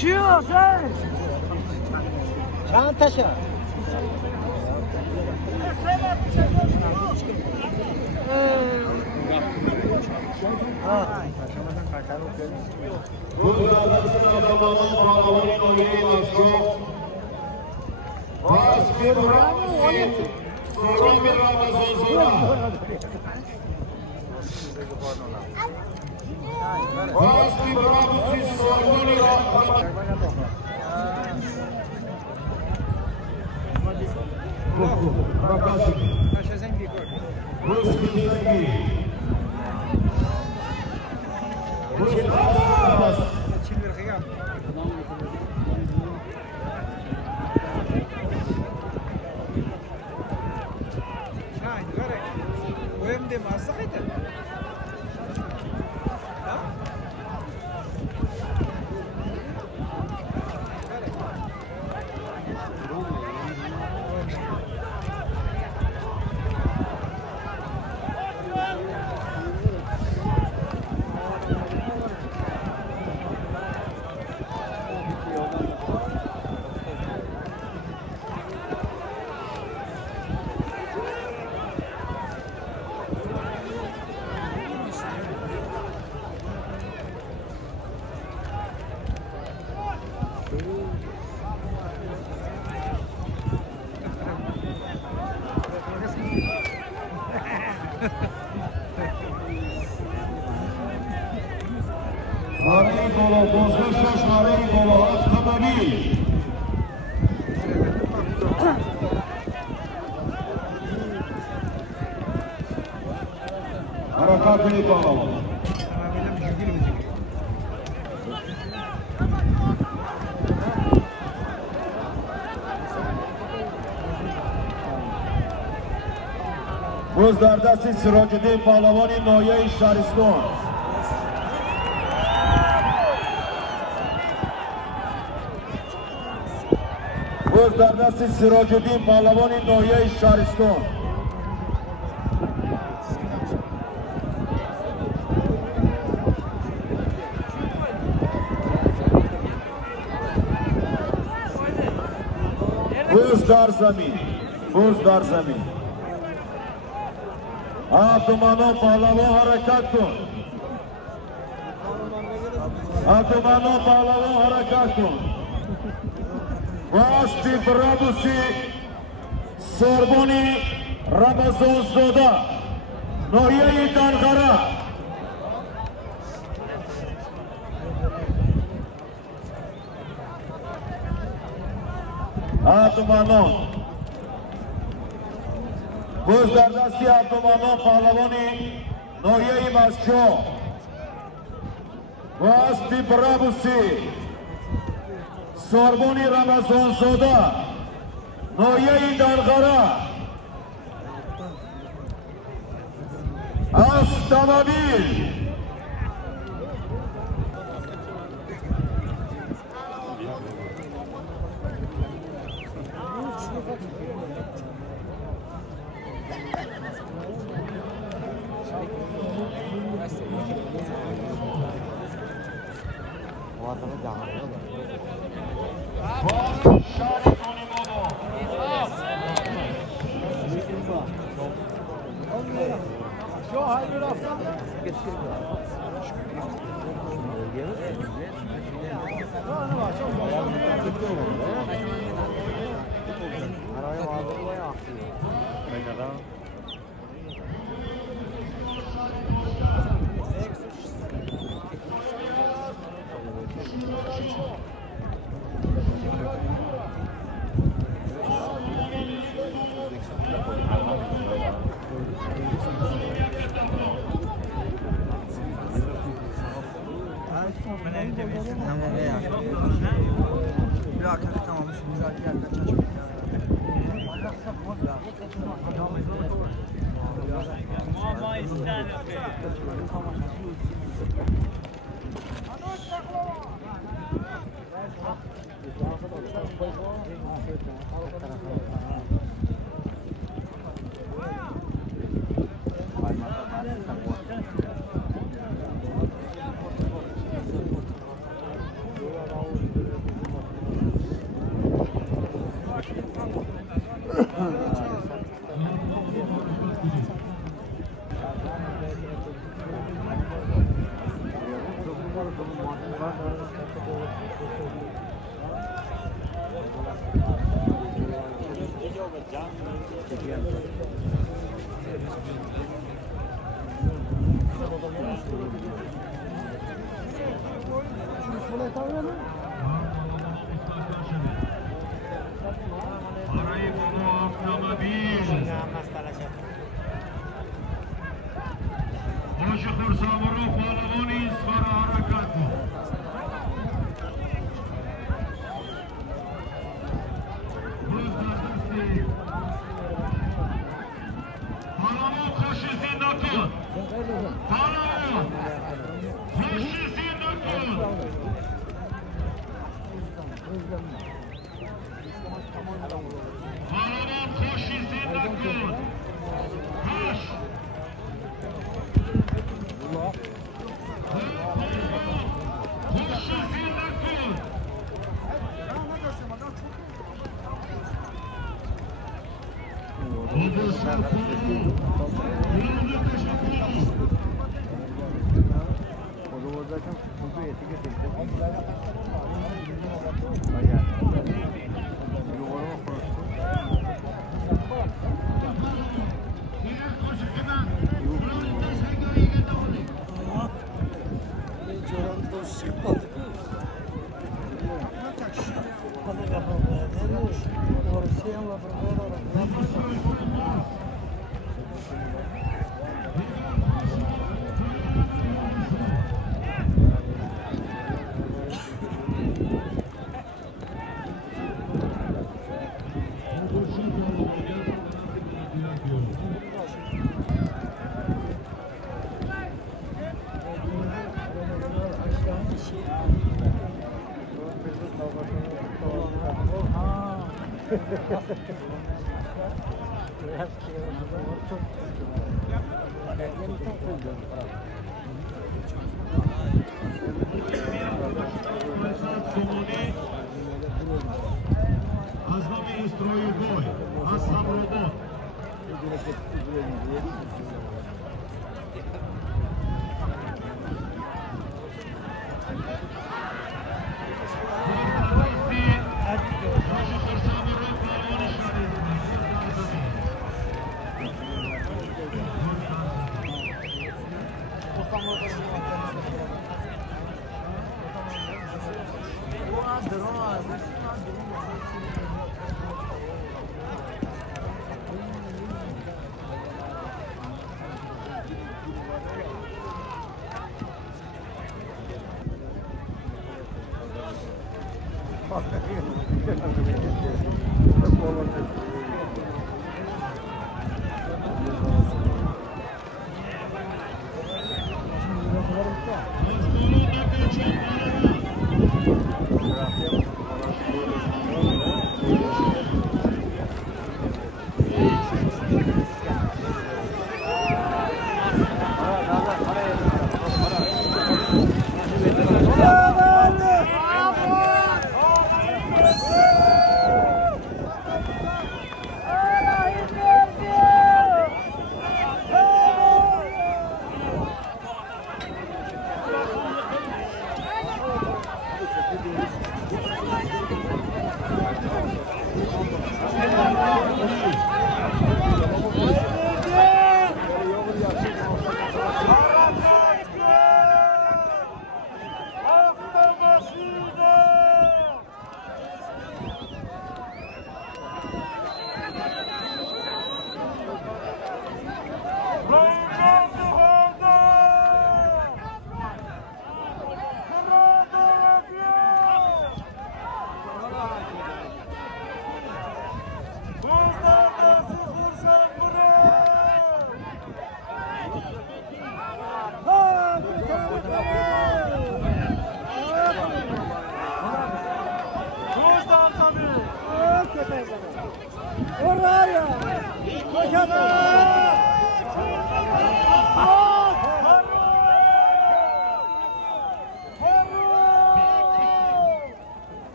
چی آسان؟ چند تاشه؟ باز در دست سراج الدین پهلوان نایه شهرستان. باز در دست سراج الدین پهلوان نایه شهرستان. باز در زمین، باز در زمین. عبدالمنان پهلوان حرکت کن. عبدالمنان پهلوان حرکت کن. واسطی برابوسی سربانی رمضان زاده ناحیه دنغره. عبدالمنان باز در دستی عبدالمنان پهلوانی ناحیه مسجد واسطی برابوسی سربانی رمضان زاده ناحیه دنغره. автомобиль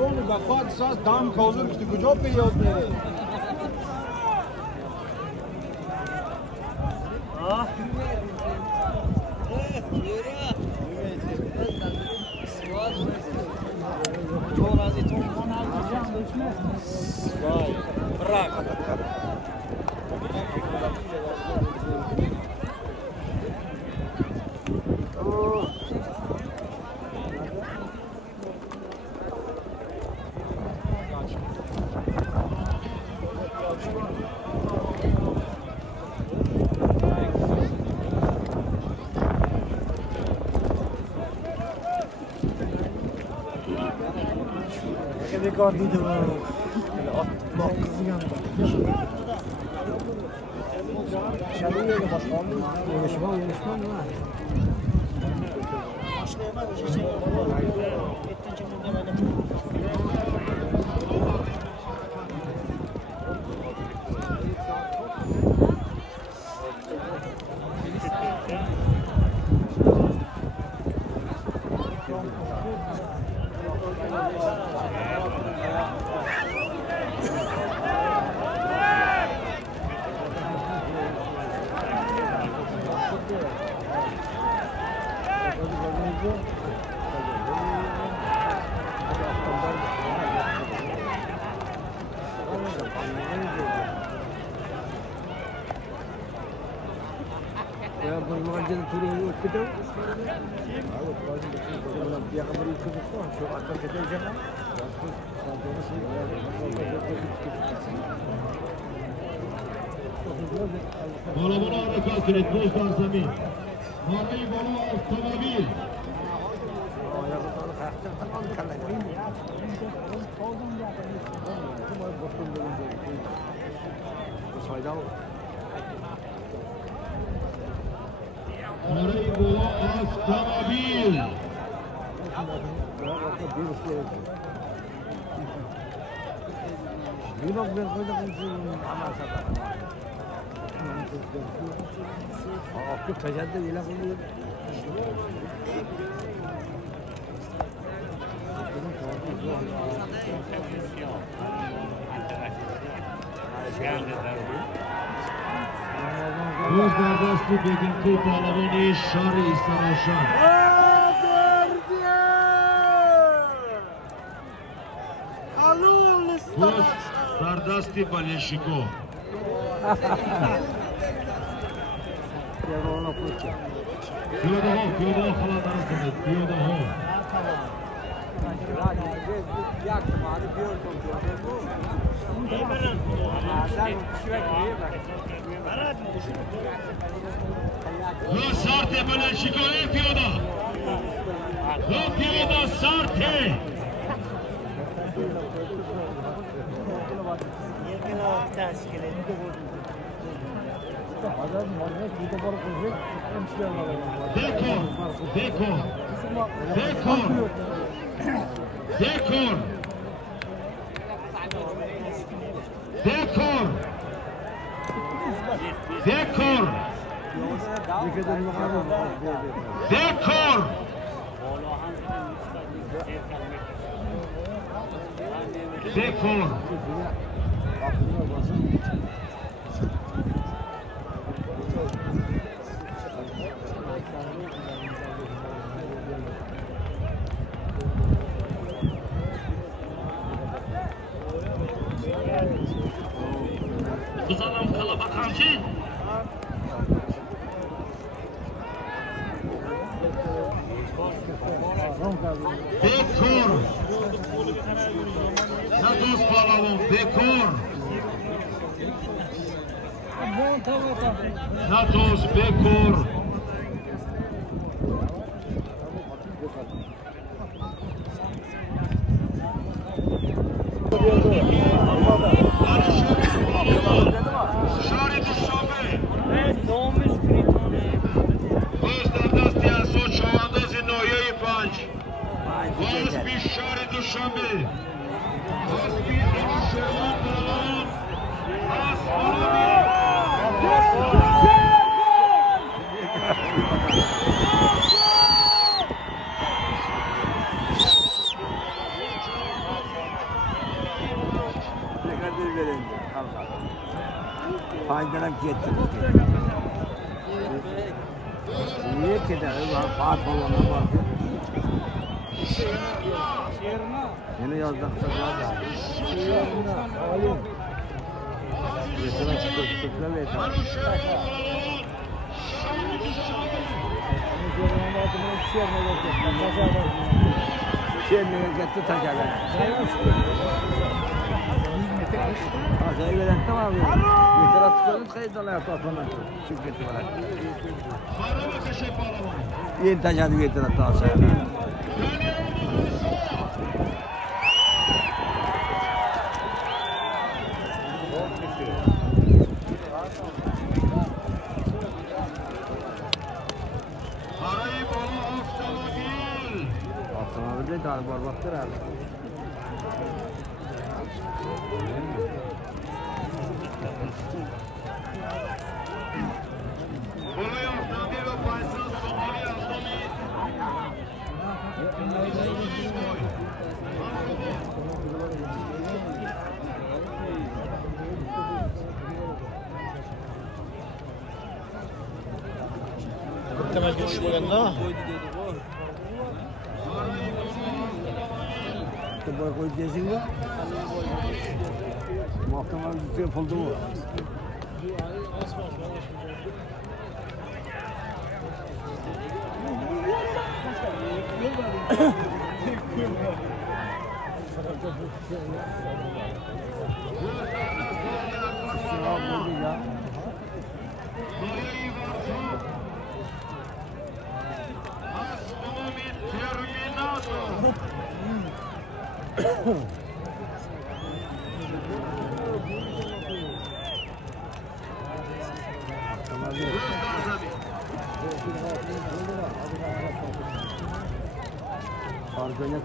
Oğlum bak saz dam kozur işte kujop yiyor mere. Ah. Vay. Bırak. Rekord dedim. Böyle at kızı yanında. Şalıya da başlandı. Uğraşma mı var? Ya bermanjani turun o'tdi-da. Hali hozir bilan bu yoqqa bir o'tkazib shu atrofga kelgan. Balabona hareket et, dostlar zemin. Mavi balo avtomobil. Mavi balo avtomobil. Bino ben koydum Aklı taşadı yine koyuyor. Rozdardasti Beginti Palavoni Şari Saraşan. Rozdardasti Baleshiko. Piyoda halatları sanır. Piyoda ho. Lo sarte Baleshiko piyoda. Lo piyoda sarte. Dekor. بکن بکن بزنم کلابا قمچی بکن نه دوست پالوان بکن نه دوست بکن شاری دوشنبه باز در دستی اسد شوانداز ناحیه 5 باز پیش شاری دوشنبه باز پیش شما بالان باز بالانی Faydalan gitti. Niye kadar var? Park olanlar var. Yine yazdık da. Hayır. Mesela çıktıkla ve tamam. Şehirine gitti taşalar. Azayı veren tamam. Yeter atışlarını kayıtlarla yaptılar. Şirketi var. Yeni taşadı yeter atışlar. Avtomobilde daha barbaktır abi. Buraya avtomobil ve Faysal Somali avtomobil. Temel geçiş boyunda. Boy koy diyeceksin ya. Muhtemelen bir yapıldı mı? Fark öyle mi?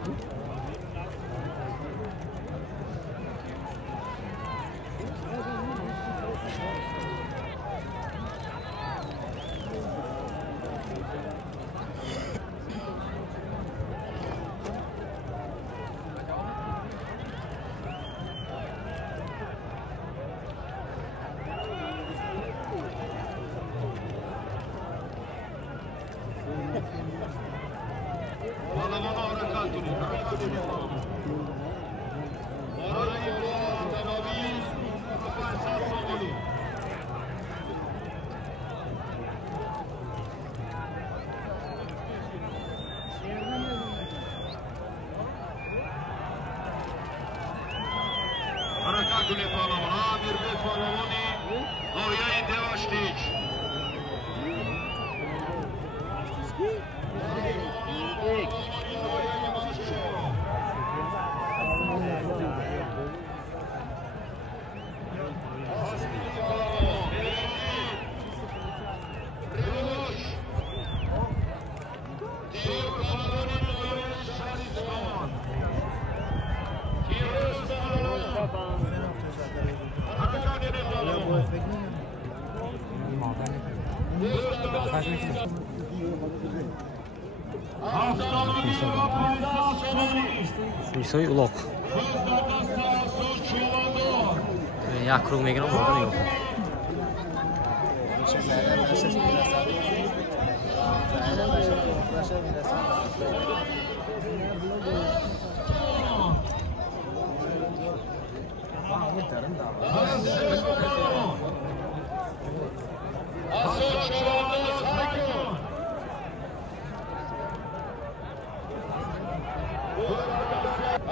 Harakatune Palavon, Amir Bey Palavoni, Noyai Devaştiç. Şunisi uloq. Ya kruq megan bo'ldi yo'q.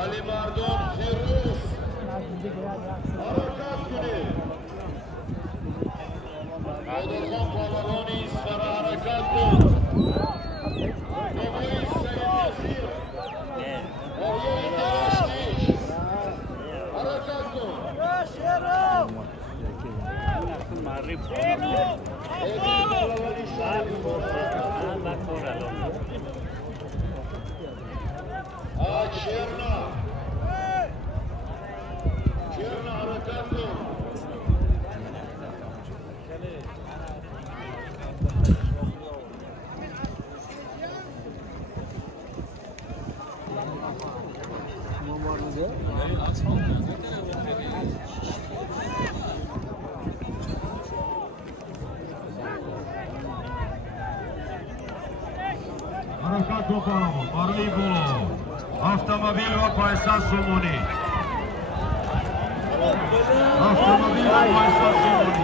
Ali Mardon Firuz harakat günü Odurman Palavoni İsfara harakat günü Nogoy Sayın Yazir Oğlu Yavaşkiş harakat günü Çerna harekatlı. Harakat Gopalov, Marlibolo, avtomobil va Faysal Somoni. Avtomobil va Faysal Somoni.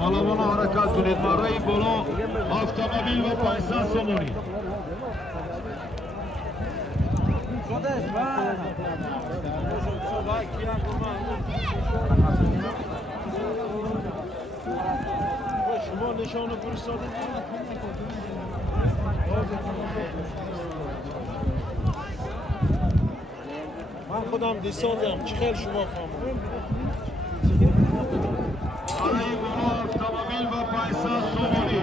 Balabona harakat kunید. مره بالا автомобیل و 500 سومونی. شما نشانه فرستاده من خودم دیسادم چه خیلی شما فهمم مره بالا автомобیل و 500 سومونی.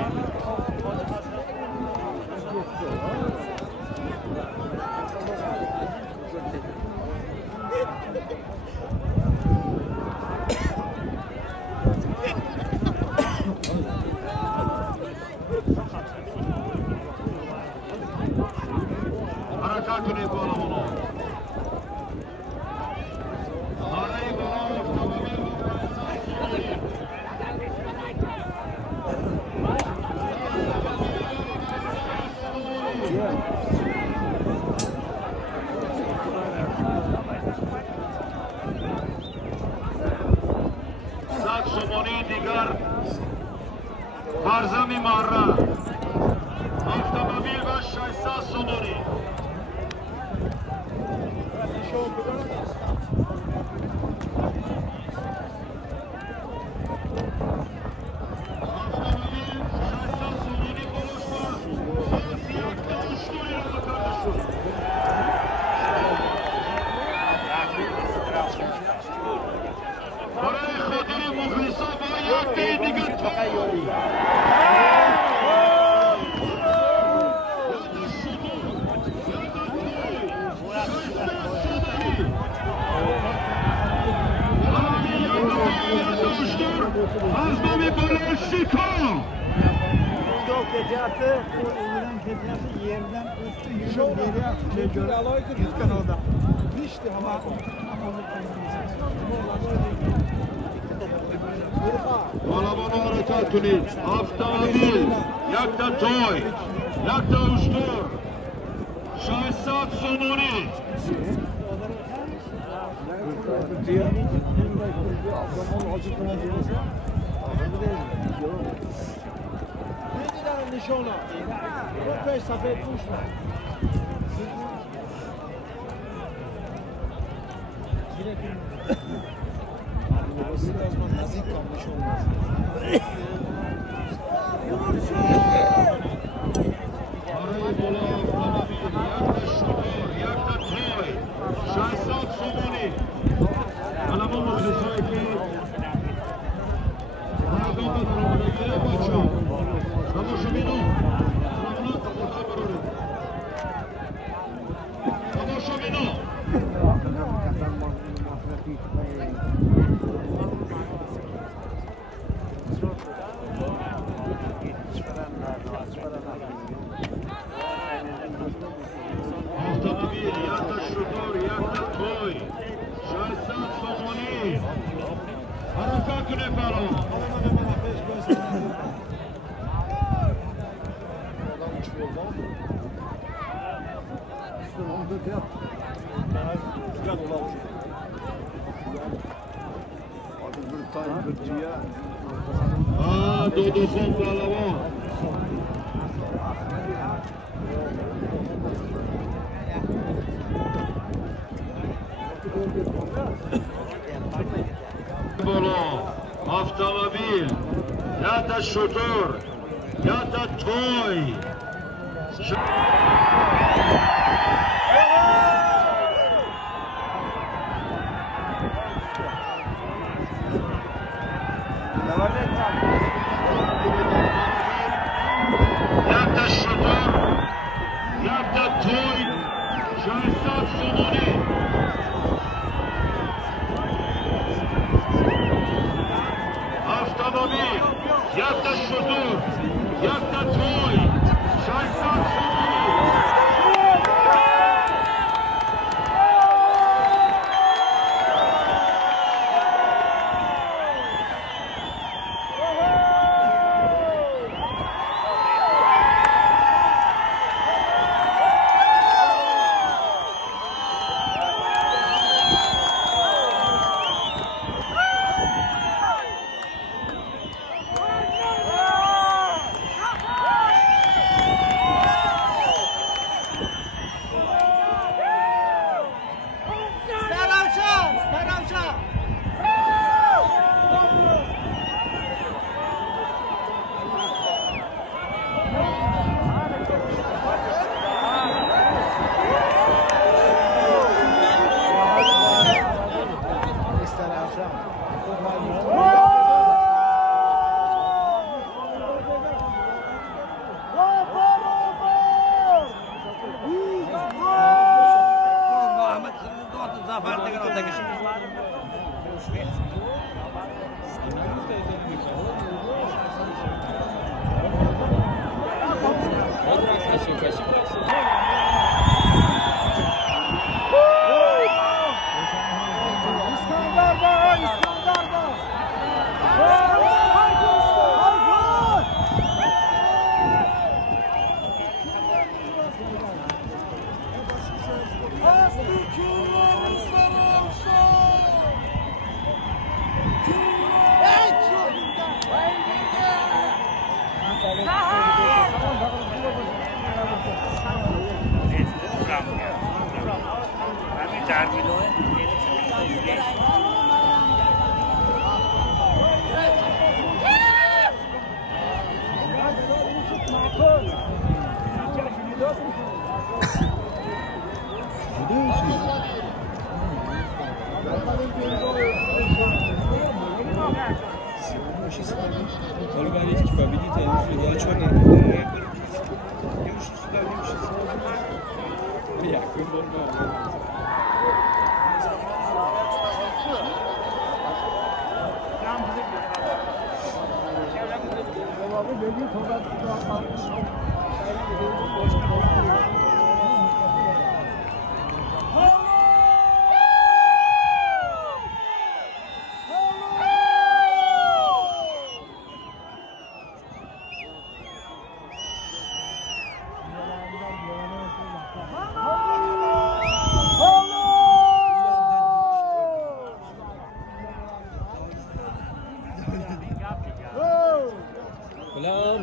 حرکت کنید بالامونو. مره بالا автомобیل و 500 سومونی دیگر فرزمی مره автомобیل و 600 سومونی. برای خاطر مخلصا با یک دیگر تقیاری از نامی برای شیکا yerden üstü yürü geri alaydı biz kanalda. İşte ama بالامونو حرکت کنید. автомобیل یک تا توی یک تا اشتر 600 سومونی. ne nişana? Bu beş safet kuş var. Nazik kalmış olmaz. برای بالا автомобیل یک تا شطور یک تا توی 600 سومونی. علما مخلصایی که مردم به درآمدگی بچه ها تماشابینو سلامونه تقاطع برارید. تماشابینو автомобіل یک تا شطور یک تا توی 600 سومونی. حرکت کنید بالا. دو خون بالوان بالا автомобیل یا تا شطور یا تا توی یک تا شطور یک تا توی 600 سومونی. автомобیل یک تا شطور یک تا توی 600 سومونی.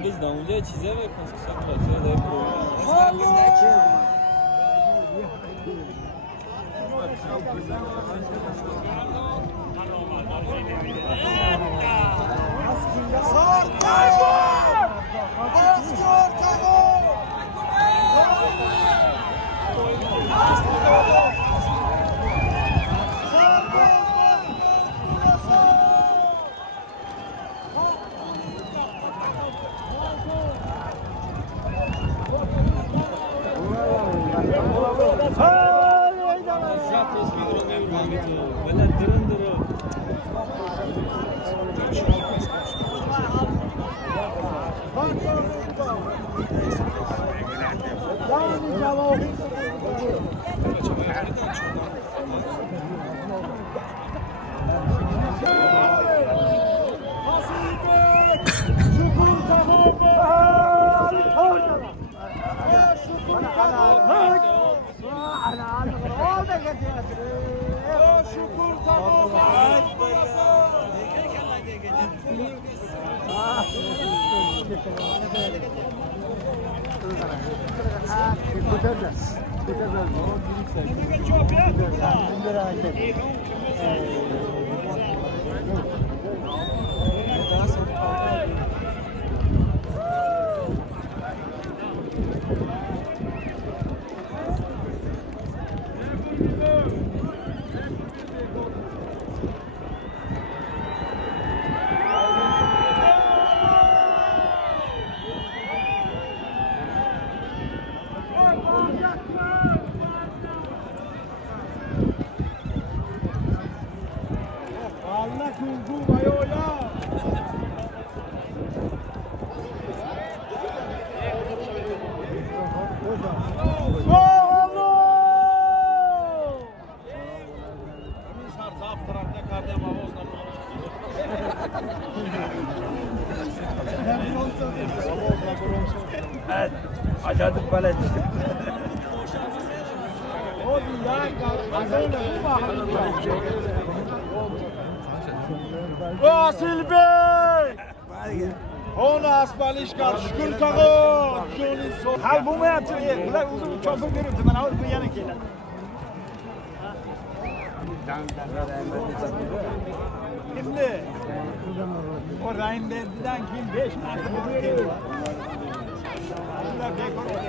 biz de اونجا چیزا به کنسکسیون خاطر داره پروگرام عجب بلد واصل بی هون اسبالیش کرد شکل تاگو حال بومه توی بله اوزو چوبه گرفت من اول بیانه کردم kimde o Rheinland'den kim 5 marka veriyor Allah bekor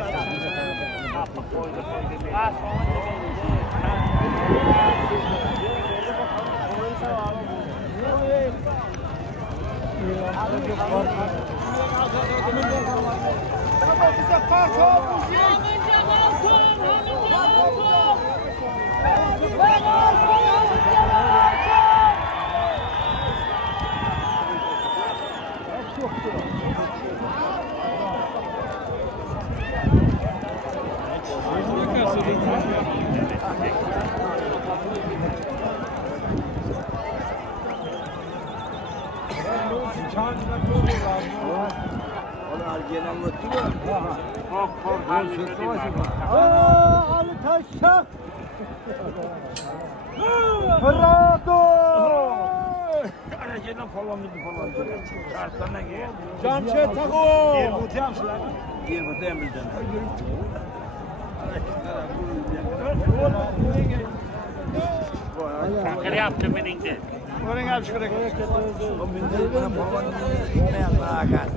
Ali taşak. Fırladı. Aracına falan Çarşına gel. Camşet tağı. Yer bu temsiler. Yer bu temsilden. Kakır yaptım benim de. Oraya gel şuraya. O mindeyi bana falan gitmeyen bırakar.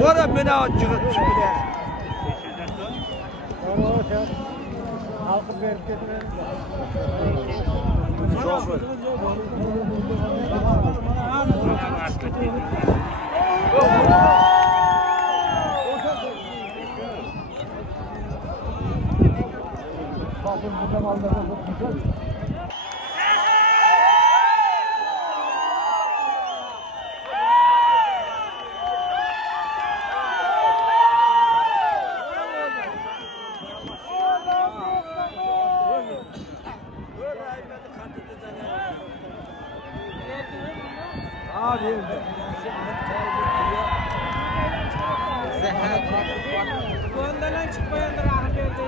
Bu ara beni acığı çıkıyor. Halkı berketme. Çok. Bakın bu zamanlarda çok güzel. Abi evde. Bu ondan çıkmayanlar ahım verdi.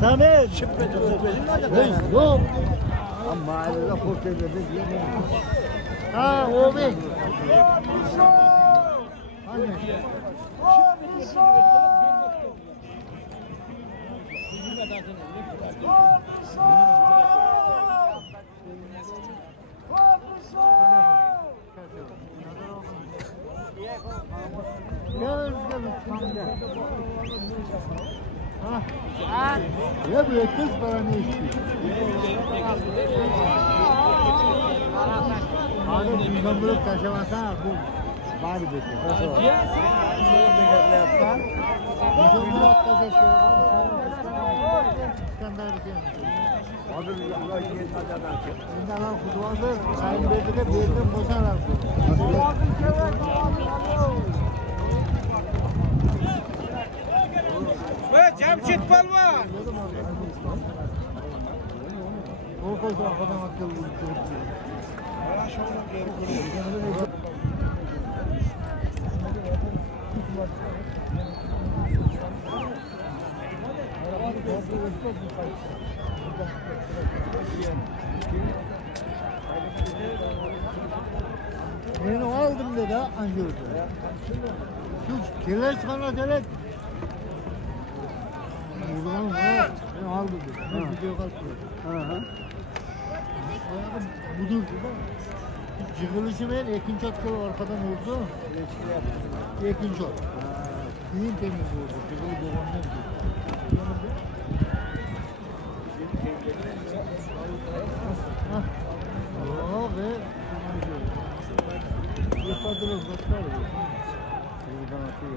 Zamet. Yok. Ama ailede portelde ha, o bir. Hani? Ya bu kız bana ne istiyor? Abi bilmem taşımasa bu bari bekliyor. Bilmem taşımasa skandal bir şey. Abi Allah yetmeden ki. İnanın kuduvazı sayın bedele bedel boşalar bu. Cemşit Palvan. O kadar adam akıllı. Beni aldım dedi anjurdu. Şu keleş bana delet. Buradan beni aldı dedi. Ben video kalkıyor. Budur gibi. Yıkılışı ben ekin çatkalı arkadan oldu. Ekin çat. Kıyım temiz oldu. Yıkılı babamdan oldu. Ve yapadırız başlar mı? Buradan atıyor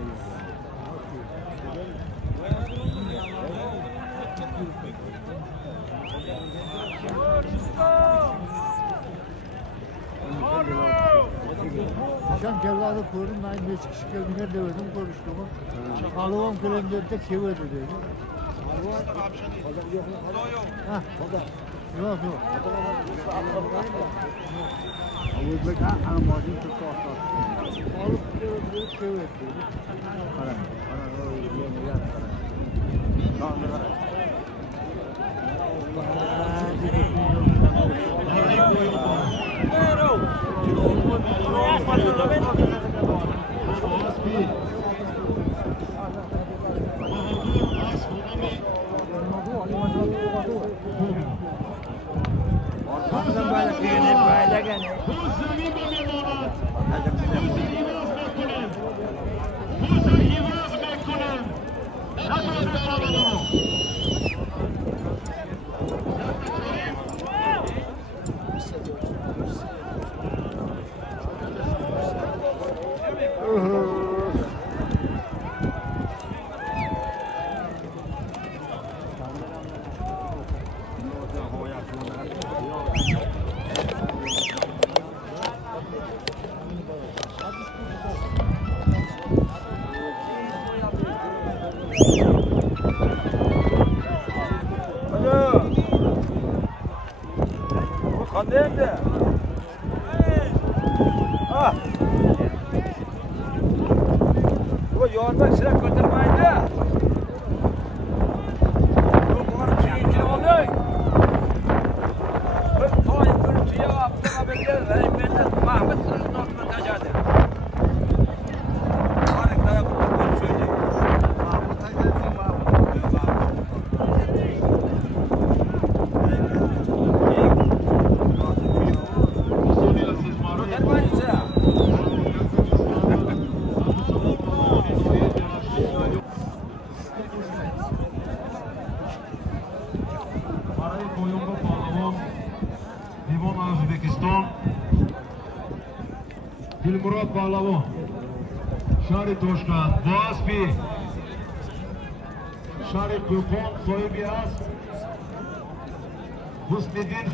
Akşam kellalı koydum, ben 5 kişi kendine devirdim, konuştuğumu. Alıvam kalemlerinde çevirdi dedi. Ha, yok yok. Alıp anamacın tuttu atlattı. Alıp çevirdi. Kara, Nerede? Ah. Bu yormak sıra götürmeydi. Bu bana suyuncu oluyor. Bir toy gürültüye aptına bekler. Benim benden Mahmut Kırık nokta tacadı. Harikaya bunu söyleyeyim. Mahmut tacadı Mahmut. Dilmurod Pahlavon, Sharif Toshkent, Boaspi, Sharif Gulxon, Soyibiyaz, Husniddin.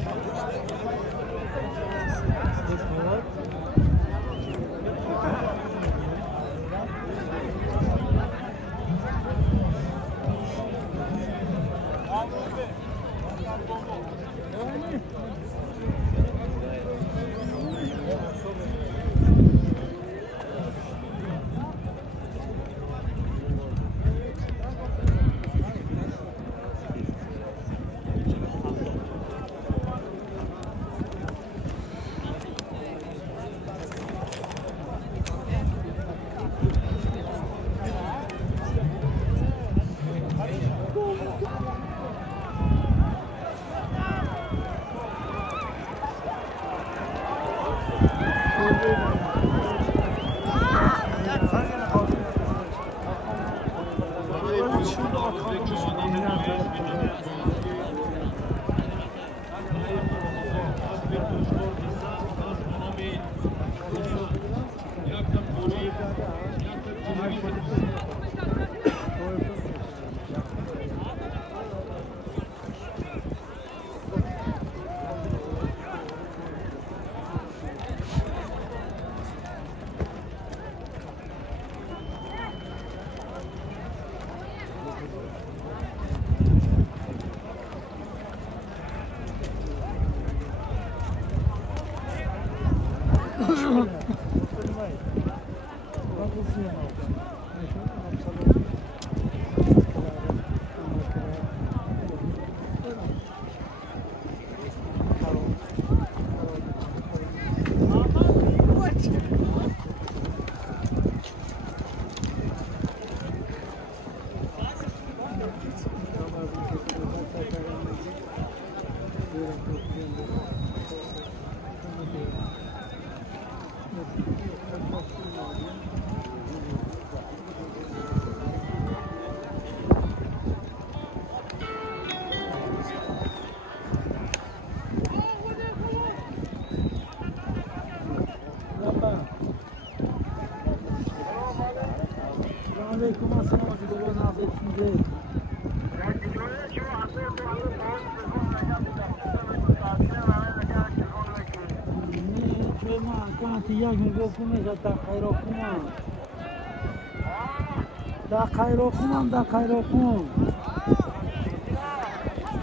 Da Kayrokum.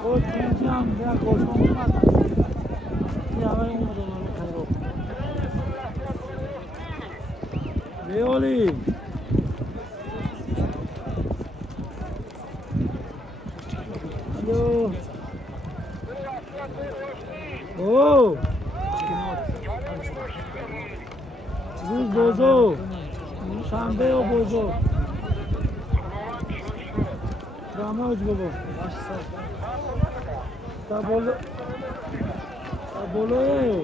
O Tuncan da koşmam. Ya ben onu Kayrokum. Ne olayım? Alo. Oh. Ruz bozo. Şambe o bozo. Ramaj baba. Tabolo yo.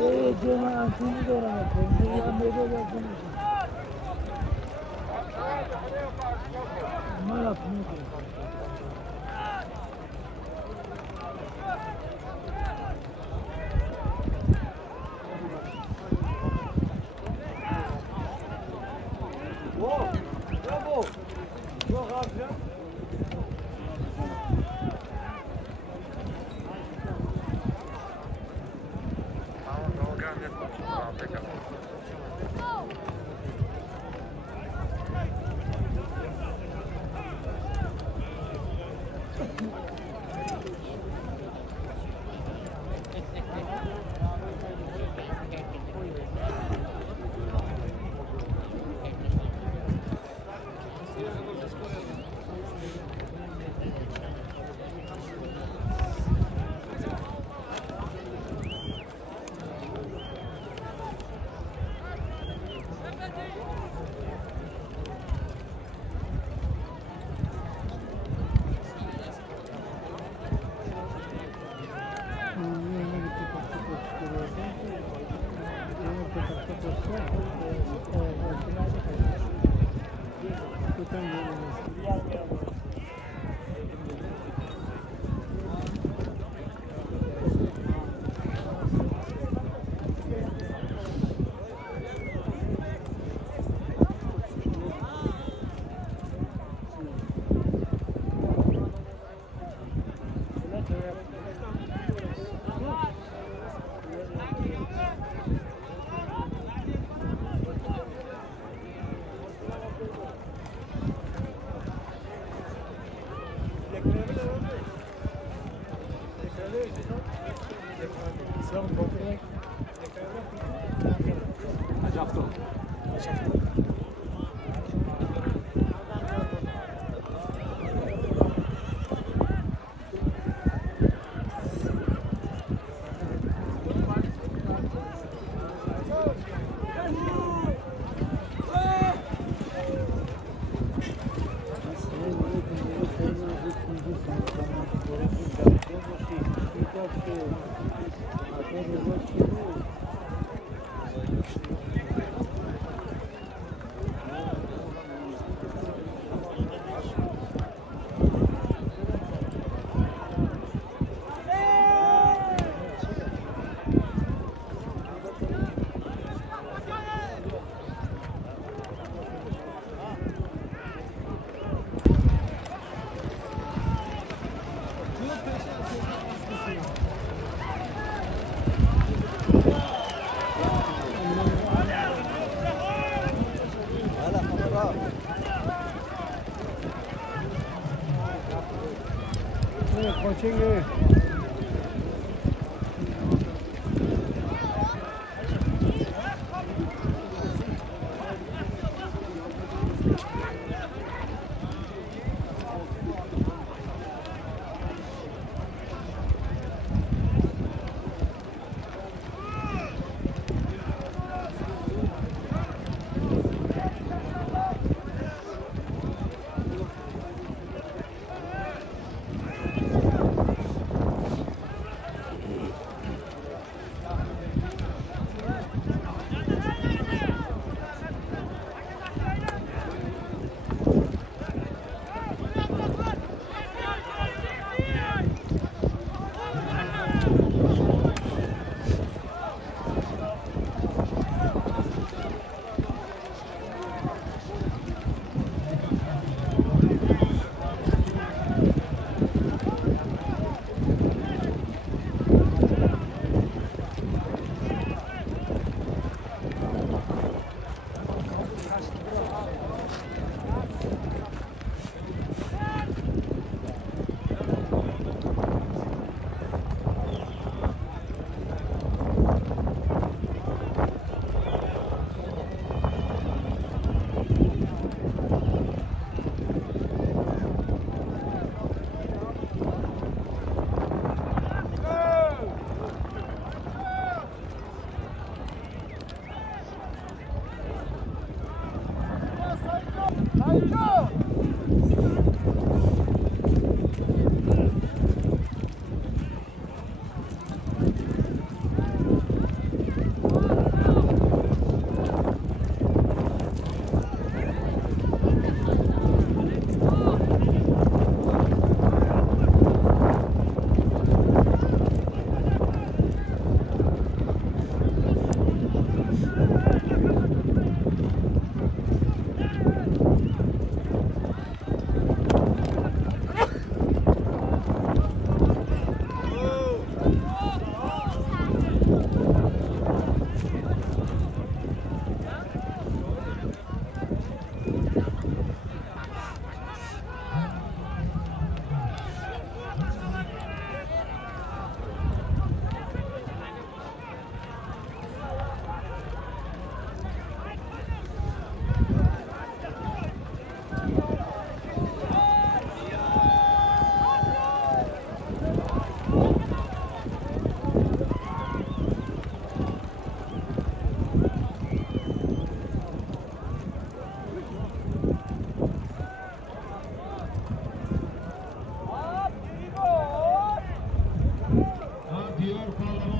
Ye cema antini dora ko. Ya mebe ya cema. Mala puni. Thank you. pahlavon